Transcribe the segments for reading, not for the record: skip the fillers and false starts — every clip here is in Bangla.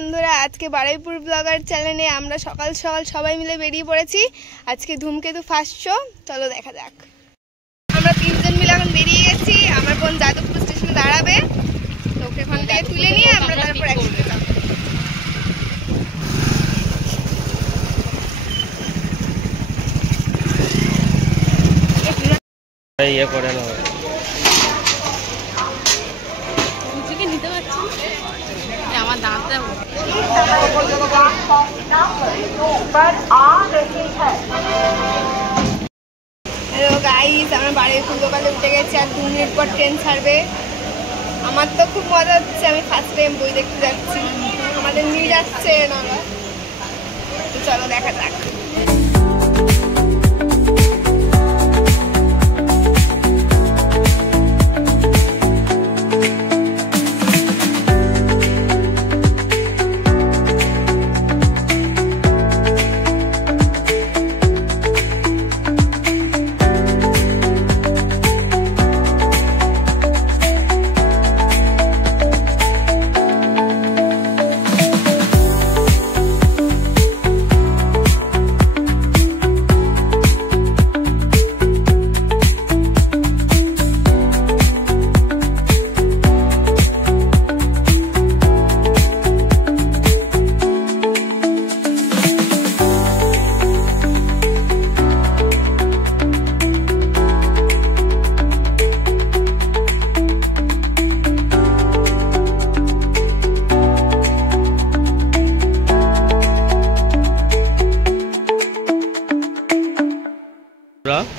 বন্ধুরা, আজকে বারুইপুর ব্লগার চ্যানেলে আমরা সকাল সকাল সবাই মিলে বেরিয়ে পড়েছি। আজকে ধূমকেতু ফার্স্ট শো, চলো দেখা যাক। আমরা তিনজন মিলে এখন বেরিয়ে গেছি। আমার বোন যাদবপুর স্টেশনে দাঁড়াবে, তো ওকে ওখান থেকে তুলে নিয়ে আমরা তারপর একসাথে যাবো। ইয়ে করে না নিতে পারছি আমার দাঁতটা। হ্যালো গাইস, আমরা বারুইপুর লোকালে উঠে গেছি আর 2 মিনিট পর ট্রেন ছাড়বে। আমার তো খুব মজা হচ্ছে, আমি ফার্স্ট টাইম বই দেখতে যাচ্ছি, আমাদের নিয়ে যাচ্ছে না, তো চলো দেখা যাক।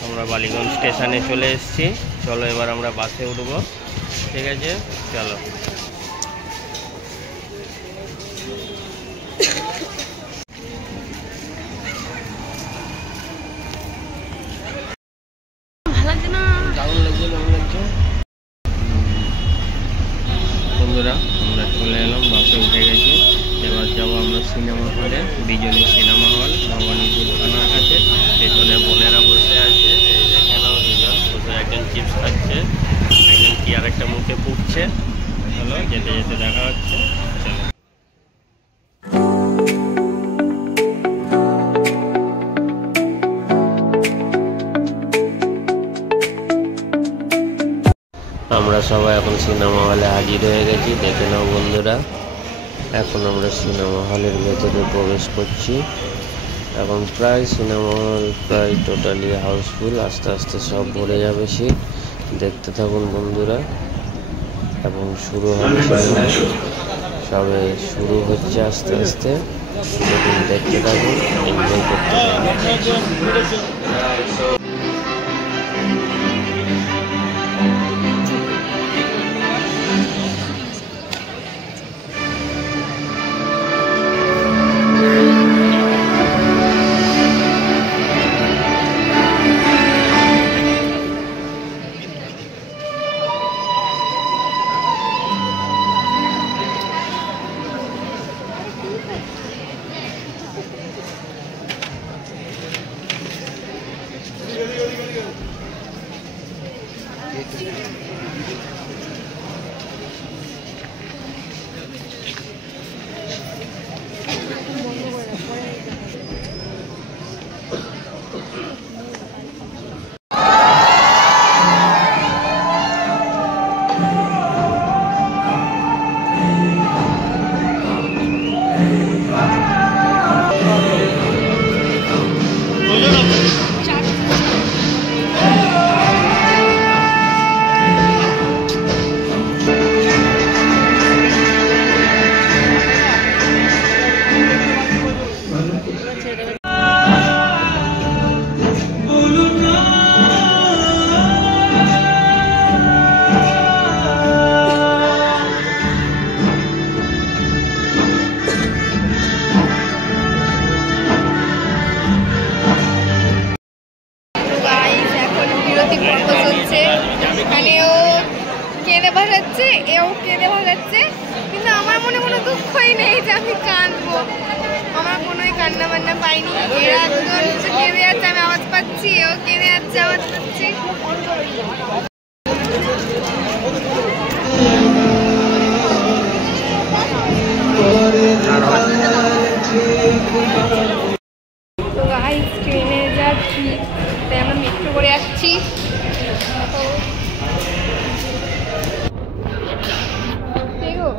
আমরা বালিগঞ্জ স্টেশনে চলে এসেছি। চলো এবার আমরা বাসে উঠবো, ঠিক আছে? চলো। বন্ধুরা, আমরা চলে এলাম, বাসে উঠে গেছি। এবার যাবো আমরা সিনেমা হলে, বিজলি সিনেমা হল, ভবানীপুর থানার কাছে। পেছনে বোনেরা বসে আছে, এখানেও দুজন বসে, একজন চিপস খাচ্ছে, একজন কি আর একটা মুখে পুড়ছে। চলো, যেতে যেতে দেখা হচ্ছে। চলো। আমরা সবাই এখন সিনেমা হলে হাজির হয়ে গেছি, দেখে নাও বন্ধুরা। এখন আমরা সিনেমা হলের ভেতরে প্রবেশ করছি। এখন প্রায় সিনেমা হল প্রায় টোটালি হাউসফুল, আস্তে আস্তে সব ভরে যাবে সিট। দেখতে থাকুন বন্ধুরা। এবং শুরু হচ্ছে, সবে শুরু হচ্ছে আস্তে আস্তে। দেখুন, দেখতে থাকুন, এনজয় করতে থাকুন। এও কেঁদে ভাগাচ্ছে, কিন্তু আমার মনে কোনো দুঃখই নেই যে আমি কাঁদবো। আমার কোনোই কান্না বান্না পাইনি। এরা দুজন কেঁদে যাচ্ছে, আমি আওয়াজ পাচ্ছি, এও কেঁদে যাচ্ছে, আওয়াজ পাচ্ছি। তো গাইস ট্রেনে যাচ্ছি, তাই আমরা মেট্রো করে যাচ্ছি। দেখো